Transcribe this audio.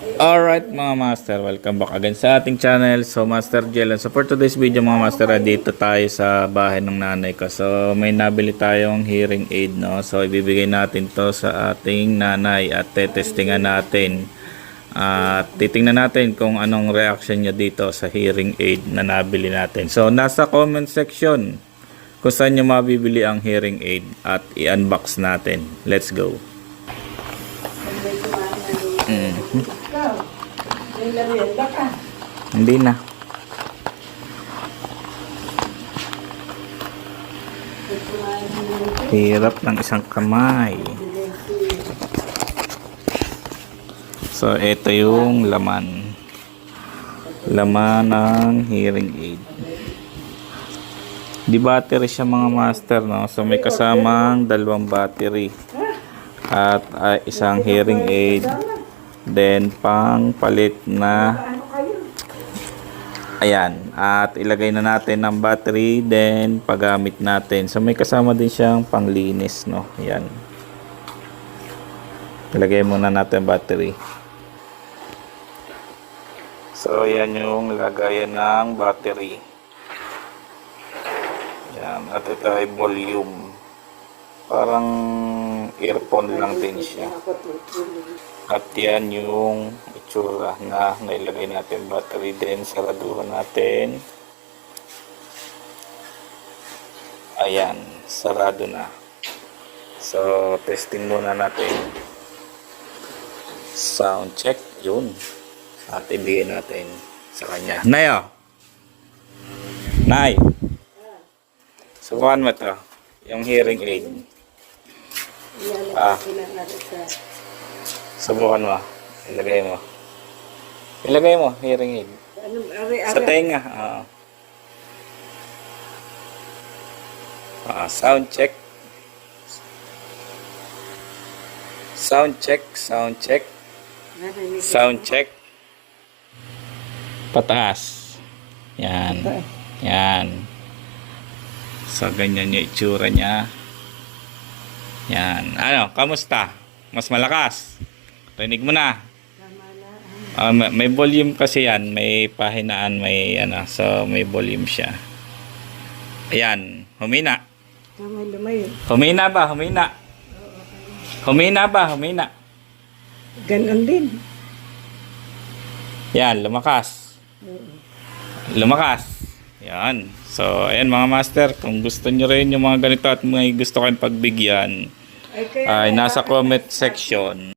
Alright mga master, welcome back again sa ating channel. So Master Jelen, so for today's video mga master, dito tayo sa bahay ng nanay ko. So may nabili tayong hearing aid, no? So ibibigay natin to sa ating nanay at testingan natin. At titingnan natin kung anong reaction niya dito sa hearing aid na nabili natin. So nasa comment section kung saan nyo mabibili ang hearing aid at i-unbox natin. Let's go. Hindi na. Hirap ng isang kamay. So, ito yung laman. Laman ng hearing aid. Di battery siya mga master, no? So, may kasamang dalawang battery. At isang hearing aid. Then, pang palit na ayan, at ilagay na natin ang battery, then paggamit natin. So may kasama din siyang panglinis, no? Ayan. Ilagay muna natin ang battery. So ayan yung lagayan ng battery. Ayan, at ito ay volume. Parang earphone lang din siya. At yan yung itsura na nailagay natin battery, din saraduhan natin. Ayan, sarado na. So testing muna natin. Sound check, yun. At ibigay natin sa kanya. Nayo! Nay! Subukan mo to, yung hearing aid. Subukan mo. Ilagay mo. Ilagay mo, hearing aid. Sa tenga. Sound check. Sound check. Sound check. Sound check. Pataas. Yan. Yan. So, ganyan yung itsura niya. Yan. Ano, kamusta? Mas malakas? Rinig mo na. May volume kasi yan, may pahinaan, may ano, so may volume siya. Ayan, humina. Humina ba? Humina. Humina ba? Humina. Ganon din. Yan, lumakas. Lumakas. Yan. So, ayan mga master, kung gusto nyo rin yung mga ganito at may gusto kayong pagbigyan, ay nasa comment section.